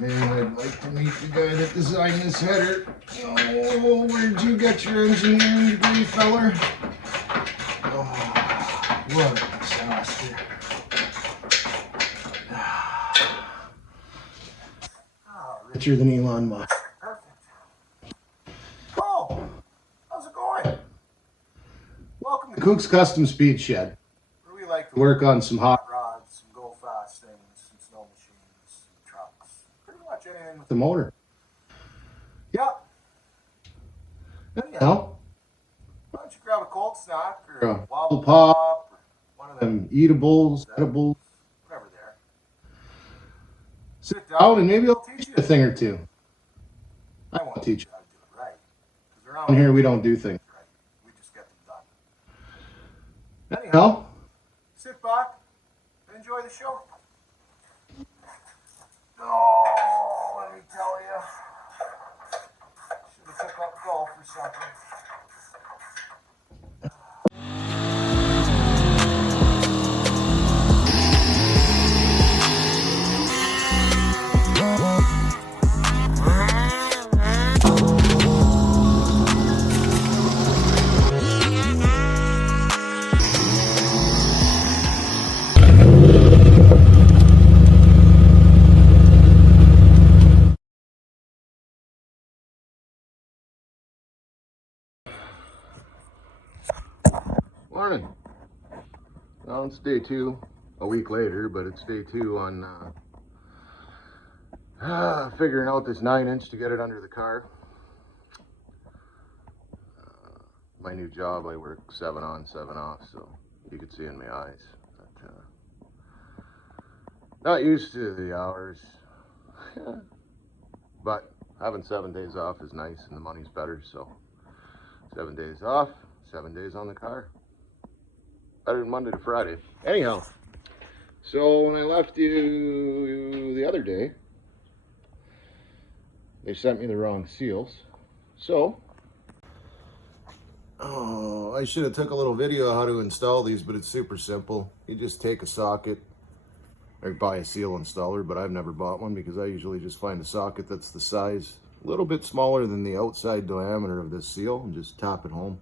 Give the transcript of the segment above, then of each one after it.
Man, I'd like to meet the guy that designed this header. Oh, where'd you get your engineering degree, feller? Oh, what a disaster. Oh, richer than Elon Musk. Perfect. Oh, how's it going? Welcome to Kook's Custom Speed Shed, where we like to work on some hot rods, some go fast things, some snow machines, some trucks, pretty much anything with the motor. Yep. Anyhow, why don't you grab a cold snack or a wobble pop or one of them eatables, edibles, whatever there. Sit down and maybe I'll teach you a thing or two. I won't teach you how to do it right. Because around here we don't do things right. We just get them done. Anyhow, sit back and enjoy the show. Oh, let me tell you. Should have took up golf or something. Morning. Well, it's day 2, a week later, but it's day 2 on figuring out this 9-inch to get it under the car. My new job, I work 7 on, 7 off, so you could see in my eyes. But, not used to the hours, but having 7 days off is nice and the money's better, so 7 days off, 7 days on the car. Better than Monday to Friday. Anyhow, so when I left you the other day, they sent me the wrong seals. So, I should have took a little video of how to install these, but it's super simple. You just take a socket or buy a seal installer, but I've never bought one because I usually just find a socket that's the size, a little bit smaller than the outside diameter of this seal, and just tap it home.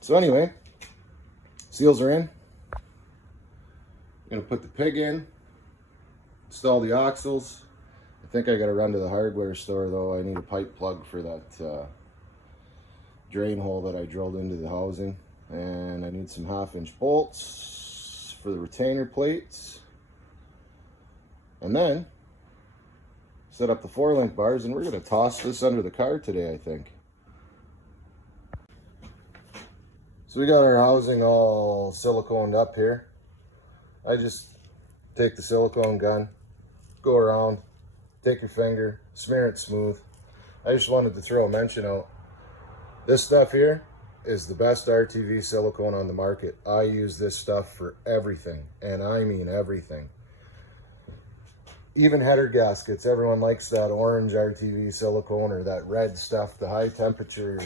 So anyway, seals are in. I'm gonna put the pig in, install the axles. I think I gotta run to the hardware store though. I need a pipe plug for that drain hole that I drilled into the housing. And I need some 1/2-inch bolts for the retainer plates. And then set up the 4-link bars, and we're gonna toss this under the car today, I think. So we got our housing all siliconed up here. I just take the silicone gun, go around, take your finger, smear it smooth. I just wanted to throw a mention out. This stuff here is the best RTV silicone on the market. I use this stuff for everything, and I mean everything. Even header gaskets, everyone likes that orange RTV silicone or that red stuff, the high temperature.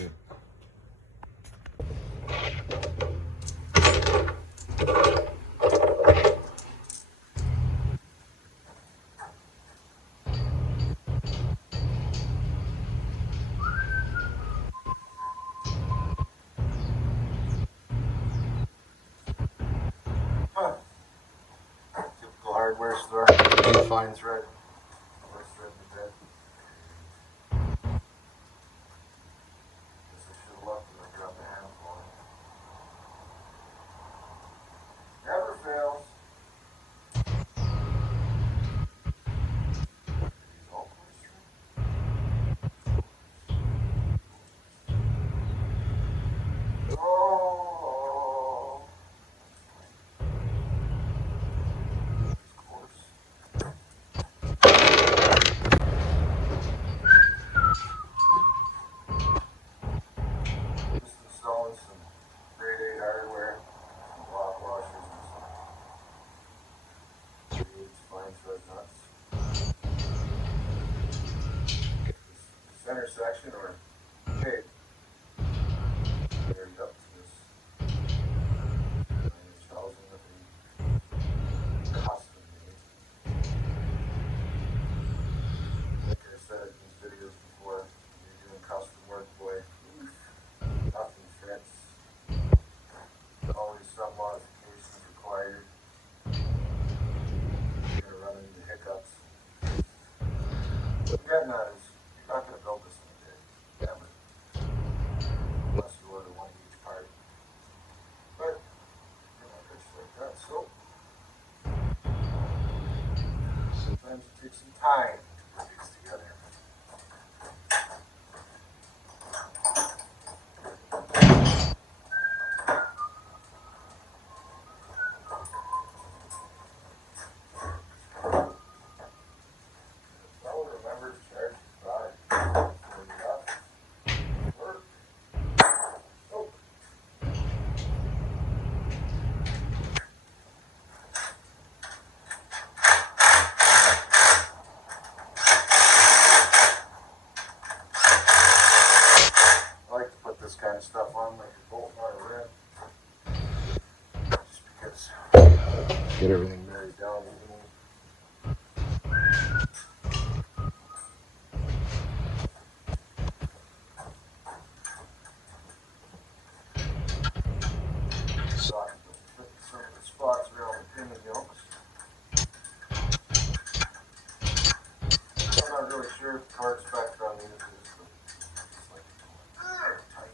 Typical hardware store. Fine thread. Worst thread in the bed. Guess I should have left it. I dropped a handful. Never fails. Center section or tape buried up to this 9-inch housing that we custom made. getting at is you're not going to build this in a day, ever, unless you order one of each part. But you're not rich like that, so sometimes it takes some time to put these together. This kind of stuff on like a bolt on a rim, just because get everything married down evenly. So I can put some of the spots around the pin and yokes. I'm not really sure if the card spec on these is like tight.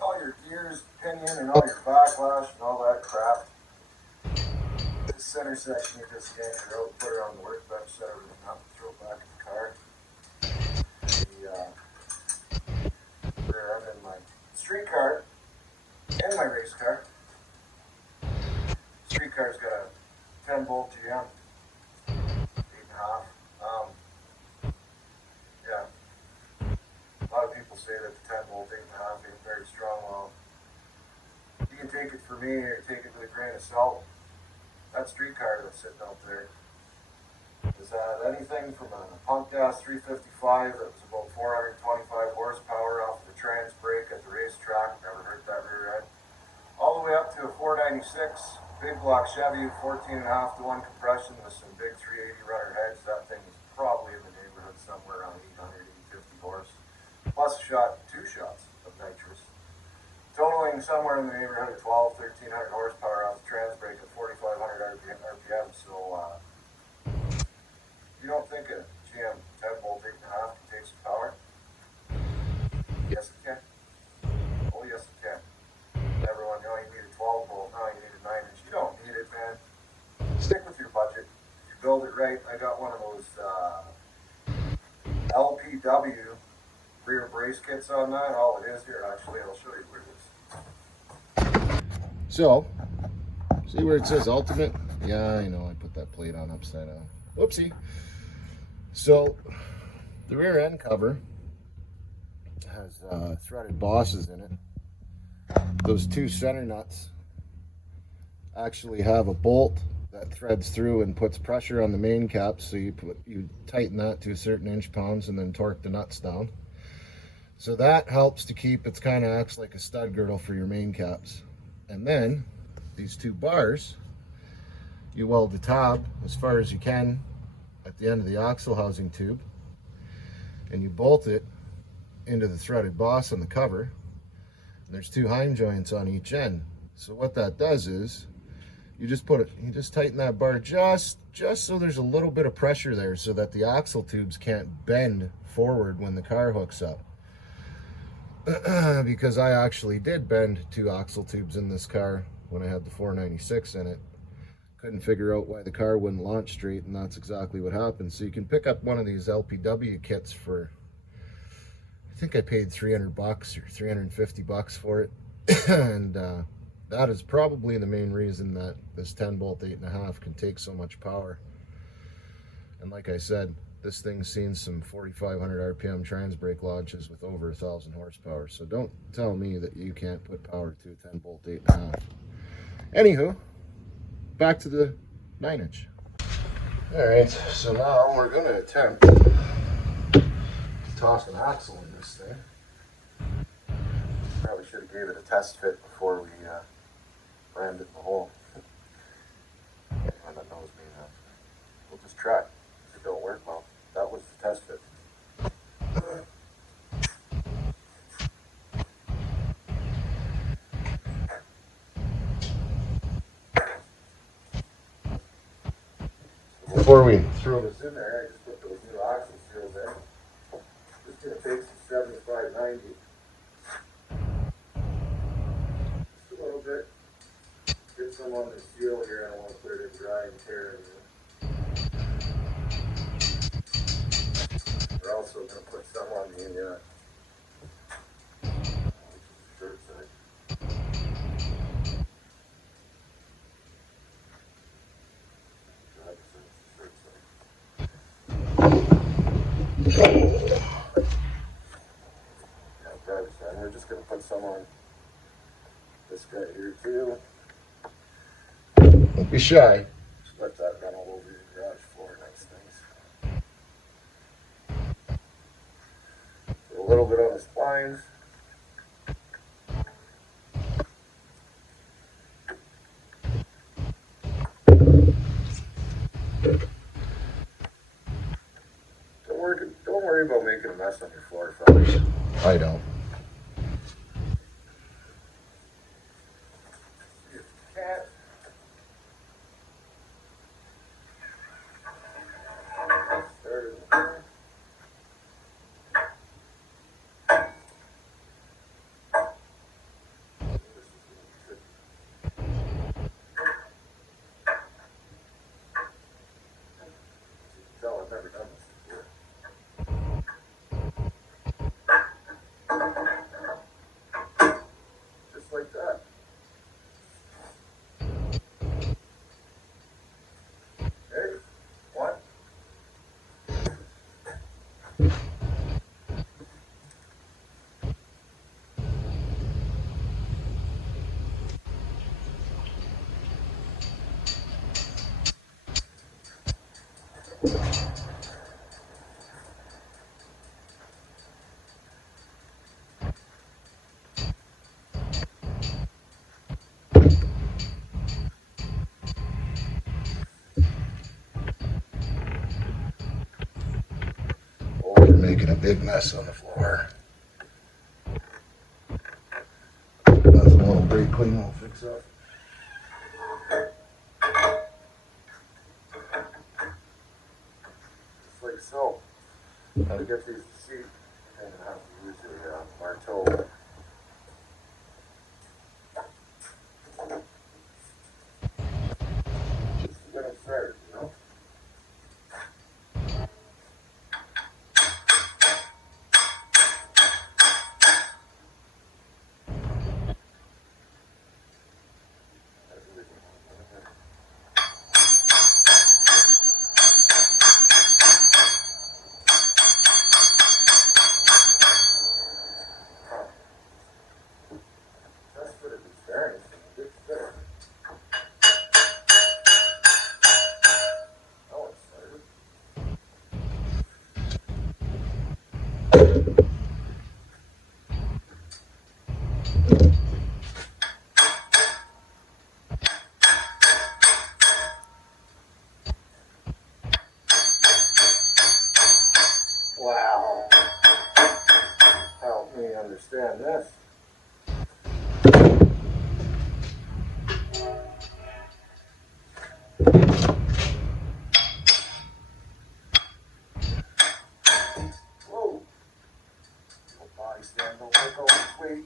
All your gears, pinion, and all your backlash and all that crap. This center section you just yank her out, put her on the workbench, set everything up, throw it back in the car. The rear end in my street car and my race car. Street car's got a 10-bolt GM, 8.5. Yeah. A lot of people say that the 10-bolt 8.5 ain't very strong. Well, you can take it for me or take it with a grain of salt. That street car that's sitting out there has had anything from a punk gas 355 that was about 425 horsepower off the trans brake at the racetrack, never hurt that rear end, all the way up to a 496 big block Chevy 14.5 to 1 compression with some big 380 runner heads. That thing is probably in the neighborhood somewhere around 800, 850 horse. Plus two shots of nitrous, totaling somewhere in the neighborhood of 1,200-1,300 horsepower off the trans brake at 4,500 RPM. So you don't think a GM 10-bolt 8.5 can take some power? Yes, it can. Oh, yes, it can. Everyone, you need a 12-bolt. No, you need a 9-inch. You don't need it, man. Stick with your budget. If you build it right, I got one of those LPW rear brace kits on that. All it is here, actually, I'll show you where it is. So, see where it says ultimate? Yeah, I know, I put that plate on upside down. Whoopsie. So, the rear end cover has threaded bosses in it. Those two center nuts actually have a bolt that threads through and puts pressure on the main cap, so you tighten that to a certain inch pounds and then torque the nuts down. So that helps to keep, it kind of acts like a stud girdle for your main caps. And then these two bars, you weld the tab as far as you can at the end of the axle housing tube, and you bolt it into the threaded boss on the cover. And there's two heim joints on each end. So what that does is you just tighten that bar just so there's a little bit of pressure there, so that the axle tubes can't bend forward when the car hooks up. because I actually did bend 2 axle tubes in this car when I had the 496 in it. Couldn't figure out why the car wouldn't launch straight, and that's exactly what happened. So you can pick up one of these LPW kits for, I think I paid 300 bucks or 350 bucks for it. And that is probably the main reason that this 10 bolt 8.5 can take so much power. And like I said, this thing's seen some 4,500 RPM trans brake launches with over 1,000 horsepower. So don't tell me that you can't put power to a 10 bolt 8.5. Anywho, back to the 9-inch. All right, so now we're going to attempt to toss an axle in this thing. Probably should have gave it a test fit before we rammed it in the hole. Anyone that knows me, we'll just try. If it don't work, well, that was the test fit. Before we throw this in there, I just put those new axle seals in. Just going to take some 75/90. Just a little bit. Get some on the seal here. I don't want to put it in dry and tear anything. We're also going to put some on the shirt side. And we're just going to put some on this guy here too. Don't be shy. Just let that run all over your garage floor. Nice things. Put a little bit on the splines. Don't worry about making a mess on your floor, fellas. I don't. I've never done this before. Just like that. Okay, one. Making a big mess on the floor. That's a little brake clean we'll fix up. Just like so. Now to get these to seat, you're going to have to use your marteau. Just to get them started, you know? Wow. Help me understand this. Whoa. Body stand, don't let go. feet.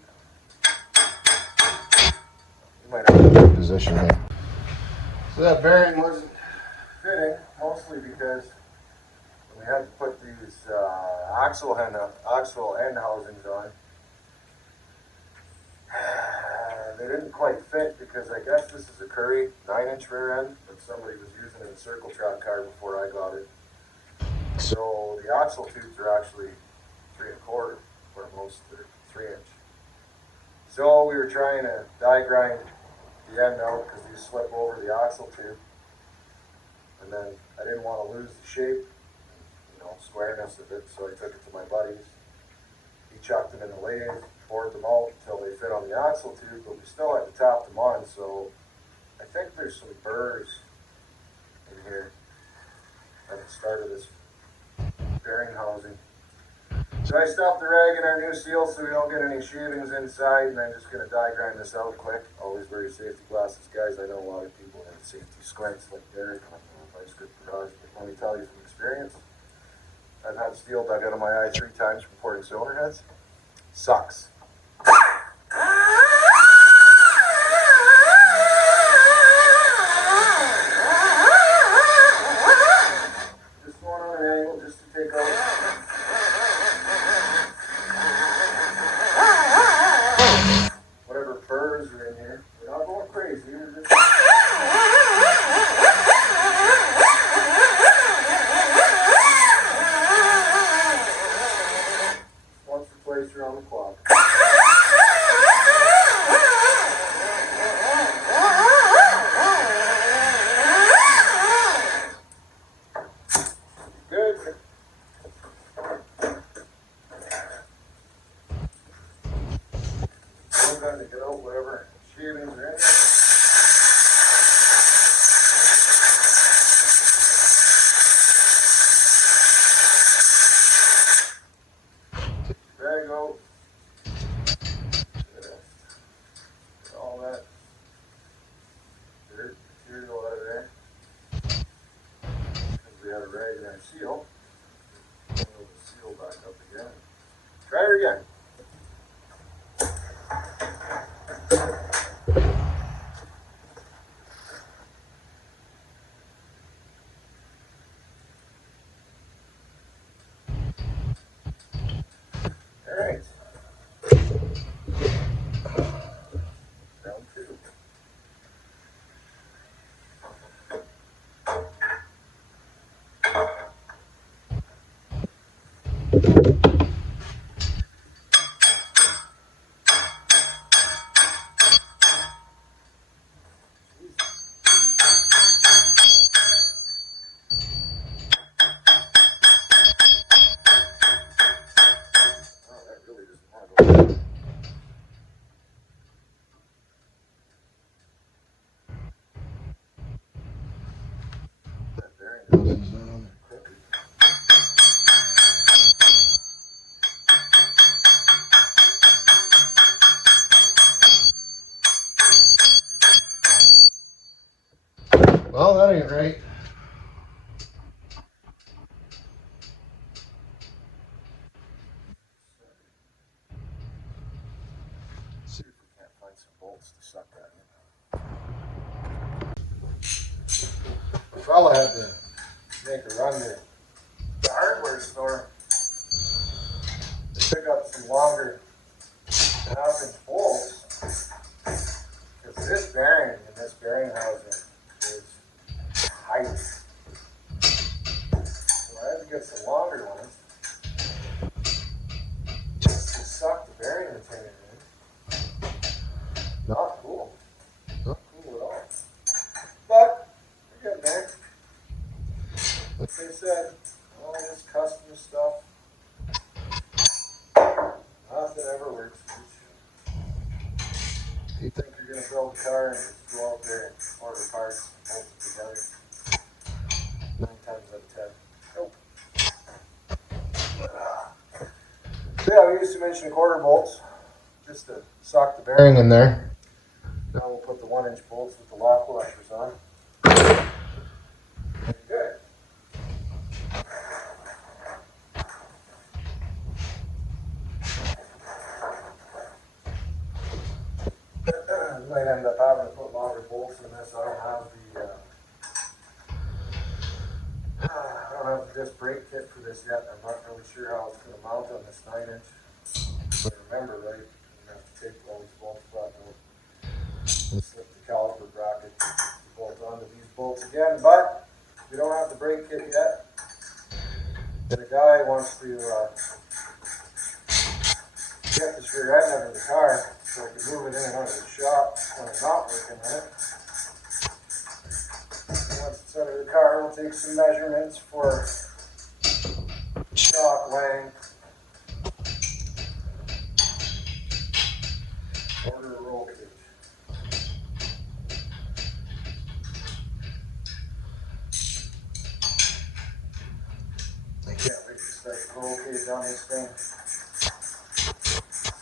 You might have a good position here. So that bearing wasn't fitting, mostly because we had to put these axle end housings on. They didn't quite fit because I guess this is a Curry 9-inch rear end, but somebody was using it in a circle track car before I got it. So the axle tubes are actually 3 1/4, where most are 3-inch. So we were trying to die grind the end out because these slip over the axle tube, and then I didn't want to lose the shape, squareness of it, so I took it to my buddies. He chucked them in the lathe, bored them out until they fit on the axle tube, but we still had to tap them on, so I think there's some burrs in here at the start of this bearing housing. So I stuffed the rag in our new seal so we don't get any shavings inside, and I'm just going to die grind this out quick. Always wear your safety glasses, guys. I know a lot of people have safety squints like Derek. I don't know if I good garage, but let me tell you from experience, I've had steel dug out of my eye 3 times from porting cylinder heads. Sucks. Just going on an angle just to take out. Whatever burrs are in here. We're not going crazy. We're just once or twice around the clock. Good. We're going to get out whatever shavings are in there. Drag out. Get all that dirt material out of there. Because we had a rag in our seal. We'll put the seal back up again. Try her again. Alright. Round 2. Well, that ain't right. See if we can't find some bolts to suck that in. Fella had to make a run to the hardware store to pick up some longer 1/2-inch bolts, because this bearing in this bearing housing is tight. So I had to get some longer ones just to suck the bearing retainer in. Not cool. Not cool at all. But we're getting there. Like I said, all this custom stuff, nothing ever works as it should. You think you're going to build a car and just go out there and order parts and bolt it together? 9 times out of 10. Nope. So yeah, we used to mention 1/4 bolts just to sock the bearing in there. Now we'll put the 1-inch bolts with the lap washers on. Good. might end up having to put longer bolts in this. I don't have the disc brake kit for this yet. I'm not really sure how it's going to mount on this 9-inch. But remember, right, you have to take all these bolts back out. Slip the caliper bracket, bolt onto these bolts again. But we don't have the brake kit yet. And the guy wants to get this rear end under the car so I can move it in and out of the shop when I'm not working on it. Once it's under the car, we'll take some measurements for shock length, order roll cage. I can't wait to start the roll cage on this thing.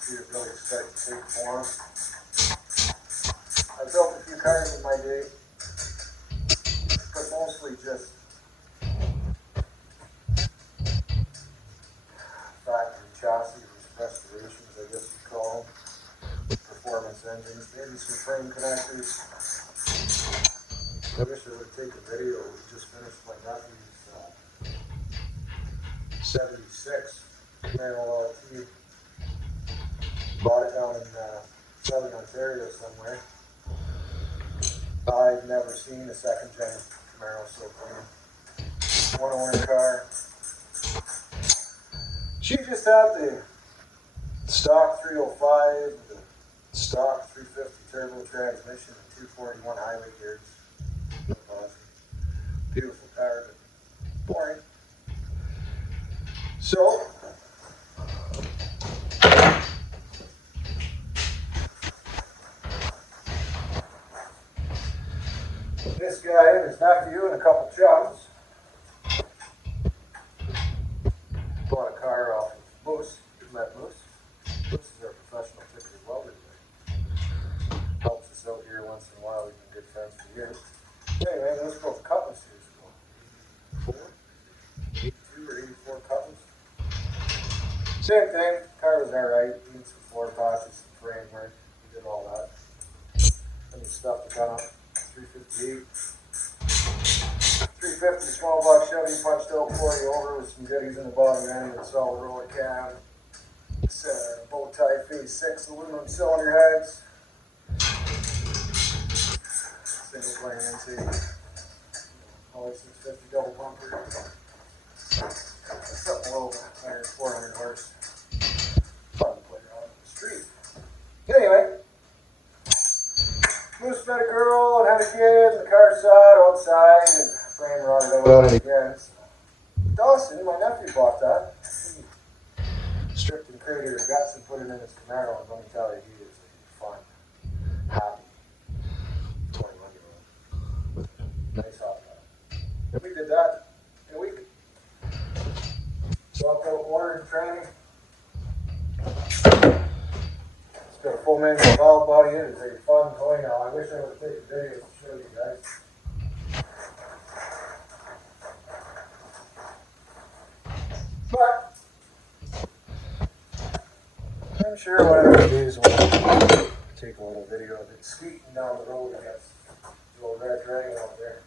See it really start to take form. I built a few cars in my day, but mostly just factory chassis restorations, I guess you call them. Performance engines, maybe some frame connectors. I wish I would take a video. We just finished my nephew's 76 Camaro LT. Bought it down in southern Ontario somewhere. I've never seen a second gen Camaro so clean. One owner car. She just had the stock 305, the stock 350 turbo transmission, and 241 highway gears. Beautiful car, but boring. So, this guy and his nephew and a couple chums bought a car off of Moose. You met Moose? Moose is our professional ticketed welder. Helps us out here once in a while. We've been good friends for years. Anyway, Moose built Cutlass years ago. 83 or 84 Cutlass. Same thing. Car was alright. Needed some floor patches, some framework. We did all that. And we stuffed the gun up. 358. 350 small block Chevy, punched out 40 over with some goodies in the bottom end and a solid roller cam. Bow tie phase 6 aluminum cylinder heads. Single plane intake. All 650 double bumper. Something a little under 400 horse. Fun to play around in the street. Anyway. Moose met a girl and had a kid, and the car sat outside and frame rotted out it again. So, Dawson, my nephew, bought that. He stripped and crated her guts and put it in his Camaro, and let me tell you, he is a fun, happy 21-year-old with a nice hot rod. And we did that in a week. Swapped out motor and training. It's got a full manual valve body. It is a fun toy now. I wish I would have taken video to show you guys. But I'm sure one of these days we'll take a little video of it skating down the road, I guess. A little red dragon out there.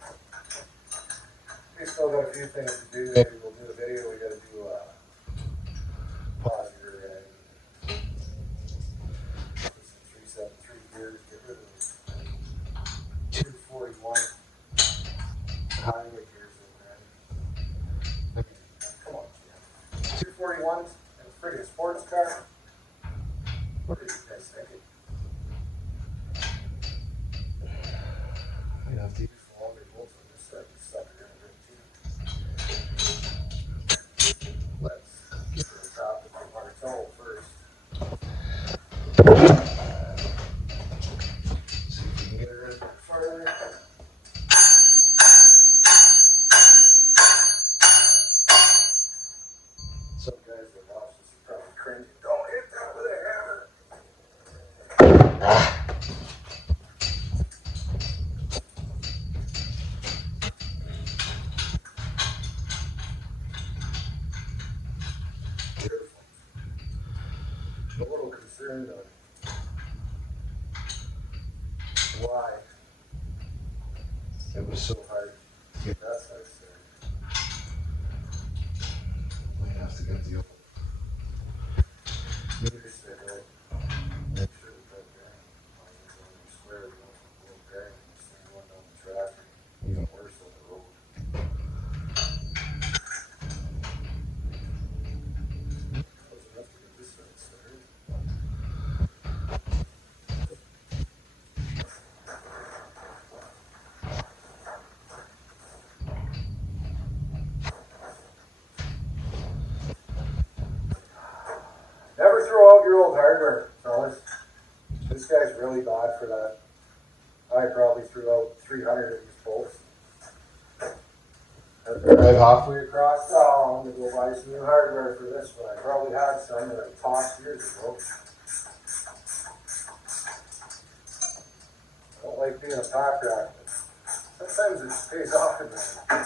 We still got a few things to do. Maybe we'll do a video. We got to do positive and 373 gears. Get rid of those 241 highway gears in there. I mean, come on, yeah. 241s and a friggin' sports car. What are you guys thinking? I'd have to use some longer bolts on this side. This sucker in a bit too. Let's get to the top of our tunnel first. See if we can get her in further. Some guys that watch this are probably cringing. Don't hit that with a hammer. Beautiful. I'm a little concerned on why it was so hard to get that side started. Might have to get the old Meters that go, make sure that that bearing lines on the square, you don't have a little bearing, this thing going down the track, or even worse on the road. Close enough to get this side started. Never throw out your old hardware, fellas. This guy's really bad for that. I probably threw out 300 of these bolts. Drive halfway across. Oh, I'm gonna go buy some new hardware for this one. I probably had some that I tossed years ago. I don't like being a pack rat, but sometimes it pays off in there. Yeah,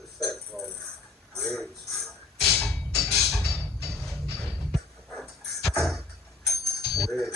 this thing's going way smooth. Way.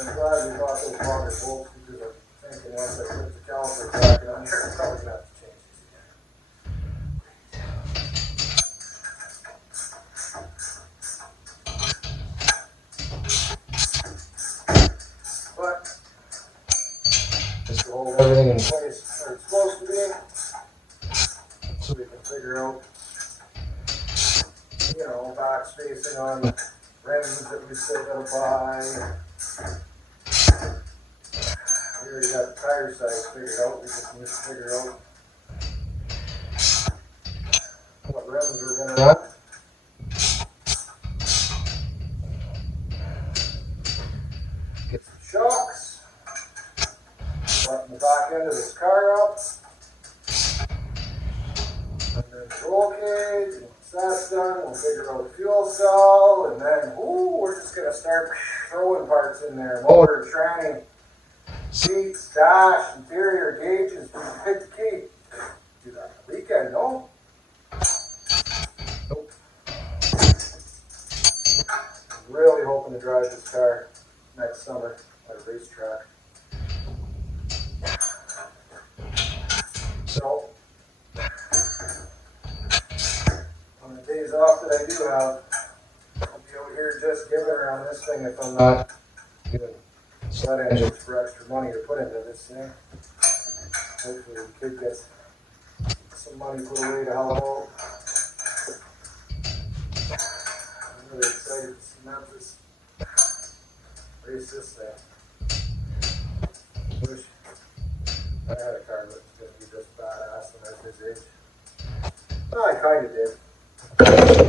I'm glad we got those longer bolts because I'm thinking once I put the caliper back on here, I'm probably gonna have to change these again. But just to hold everything in place where it's supposed to be, so we can figure out, you know, back spacing on rims that we still gotta buy. We already got the tire size figured out. We just need to figure out what rims we're gonna run. Get some shocks. Button the back end of this car up. And then the roll cage. And once that's done, we'll figure out the fuel cell. And then, we're just gonna start throwing parts in there. Motor, tranny, seats, dash, interior gauges. We can pick the key. Do that on the weekend, no? Nope. I'm really hoping to drive this car next summer at a racetrack. So, on the days off that I do have, I'll be out here just giving her on this thing if I'm not doing sled engines for extra money to put into this thing. Hopefully the kid gets some money put away to help out. I'm really excited to see Memphis race this thing. Wish I had a car that was going to be this badass when I was his age. Well, I kind of did.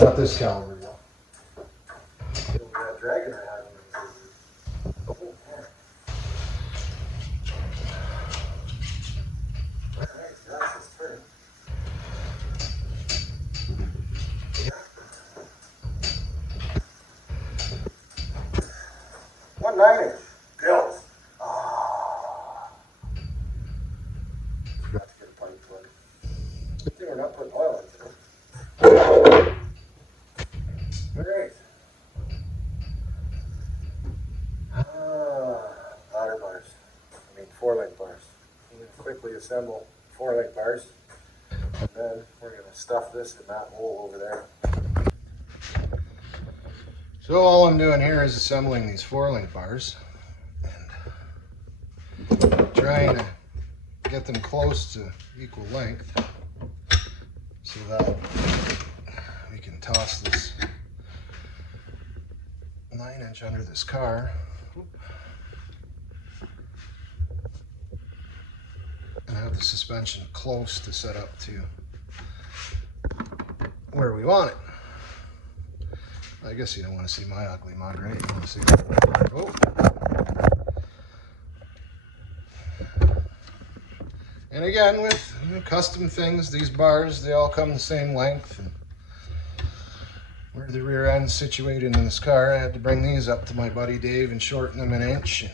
Not this caliber, though. That dragon I had when I was his age. Oh, man. Alright, that's his turn. Yeah. 1 9-inch built. Forgot to get a pipe plug. Good thing we're not putting oil into it. Alright. Ladder bars. I mean 4-link bars. I'm going to quickly assemble 4-link bars. And then we're going to stuff this in that hole over there. So all I'm doing here is assembling these 4-link bars. And trying to get them close to equal length so that we can toss this 9-inch under this car and have the suspension close to set up to where we want it. I guess you don't want to see my ugly mug, right? You want to see. Oh. And again, with custom things, these bars, they all come the same length. And where the rear end's situated in this car, I had to bring these up to my buddy Dave and shorten them an inch. And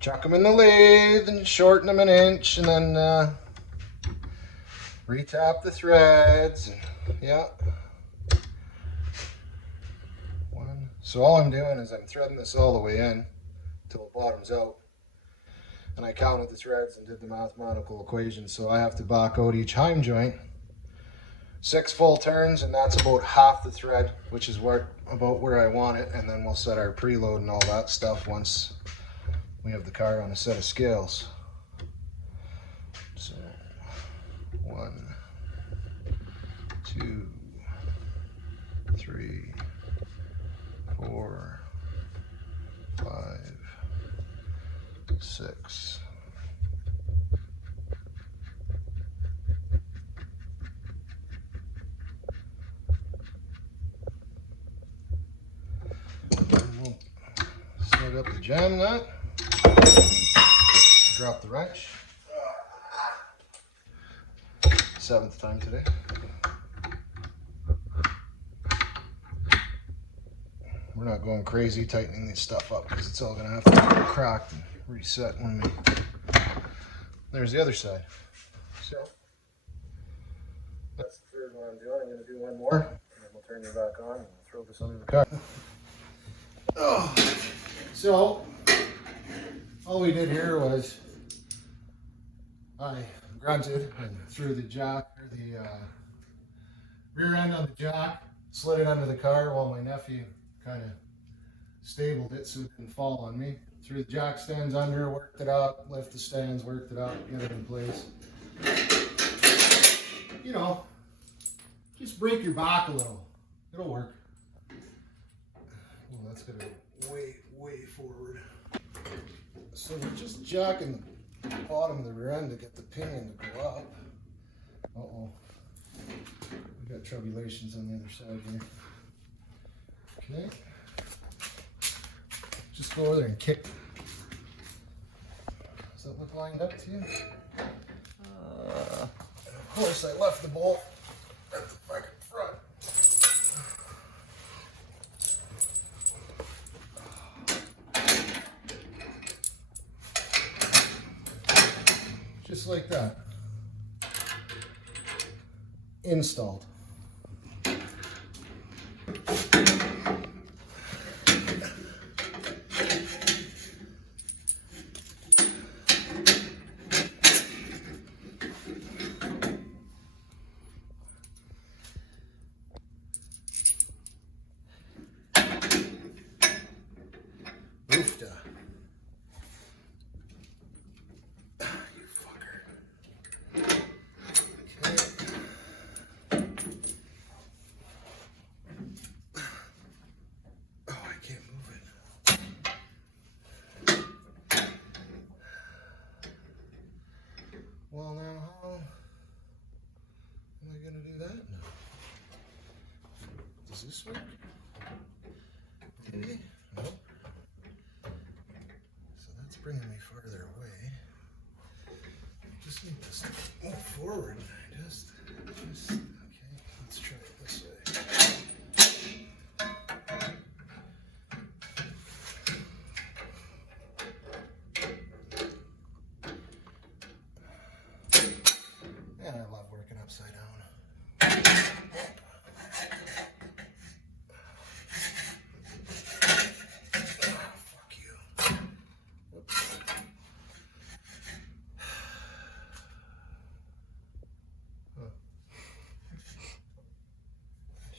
chuck them in the lathe and shorten them an inch, and then retap the threads. And yeah. So all I'm doing is I'm threading this all the way in until it bottoms out. And I counted the threads and did the mathematical equation. So I have to back out each heim joint 6 full turns, and that's about half the thread, which is about where I want it. And then we'll set our preload and all that stuff once we have the car on a set of scales. So 1, 2, 3, 4, 5, 6. And we'll snug up the jam nut. Drop the wrench. 7th time today. We're not going crazy tightening this stuff up because it's all going to have to be cracked and reset when we... There's the other side. So, that's the third one I'm doing. I'm going to do one more, and then we'll turn it back on and throw this under the car. Oh. So, all we did here was I grunted and threw the jack, or the rear end on the jack, slid it under the car while my nephew kind of stabled it so it didn't fall on me. Threw the jack stands under, worked it up, lift the stands, worked it up, get it in place. You know, just break your back a little. It'll work. Well, that's gonna go way forward. So we're just jacking the bottom of the rear end to get the pinion to go up. Uh-oh. We got tribulations on the other side here. Okay. Just go over there and kick. Does that look lined up to you? Of course, I left the bolt at the fucking front. Just like that. Installed. Oofta. You fucker. Okay. Oh, I can't move it. Well, now how am I going to do that now? Does this work? Maybe? No. So that's bringing me farther away. I just need this to move forward. Okay, let's try it this way. And I love working upside down.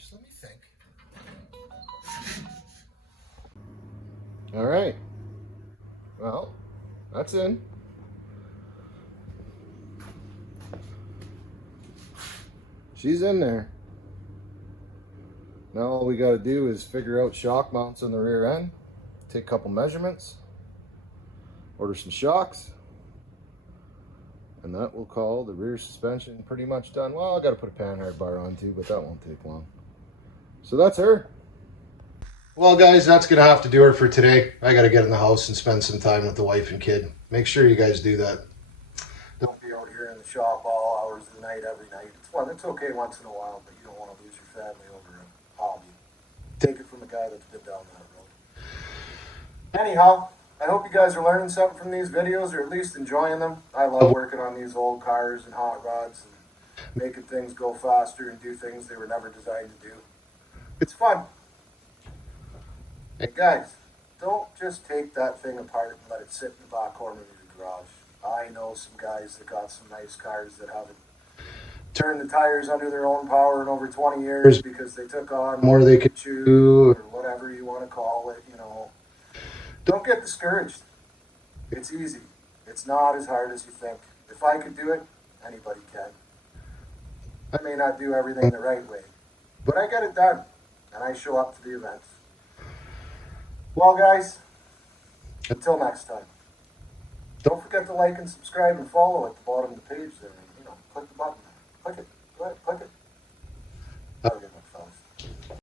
Let me think. All right. Well, that's in. She's in there. Now all we got to do is figure out shock mounts on the rear end, take a couple measurements, order some shocks, and that will call the rear suspension pretty much done. Well, I got to put a panhard bar on too, but that won't take long. So that's her. Well, guys, that's going to have to do her for today. I got to get in the house and spend some time with the wife and kid. Make sure you guys do that. Don't be out here in the shop all hours of the night, every night. It's okay once in a while, but you don't want want to lose your family over a hobby. Take it from a guy that's been down that road. Anyhow, I hope you guys are learning something from these videos, or at least enjoying them. I love working on these old cars and hot rods and making things go faster and do things they were never designed to do. It's fun. Hey guys, don't just take that thing apart and let it sit in the back corner of your garage. I know some guys that got some nice cars that haven't turned the tires under their own power in over 20 years because they took on more they could chew, or whatever you want to call it, you know. Don't get discouraged. It's easy. It's not as hard as you think. If I could do it, anybody can. I may not do everything the right way, but I get it done, and I show up to the events. Well, guys, until next time. Don't forget to like and subscribe and follow at the bottom of the page there. You know, click the button.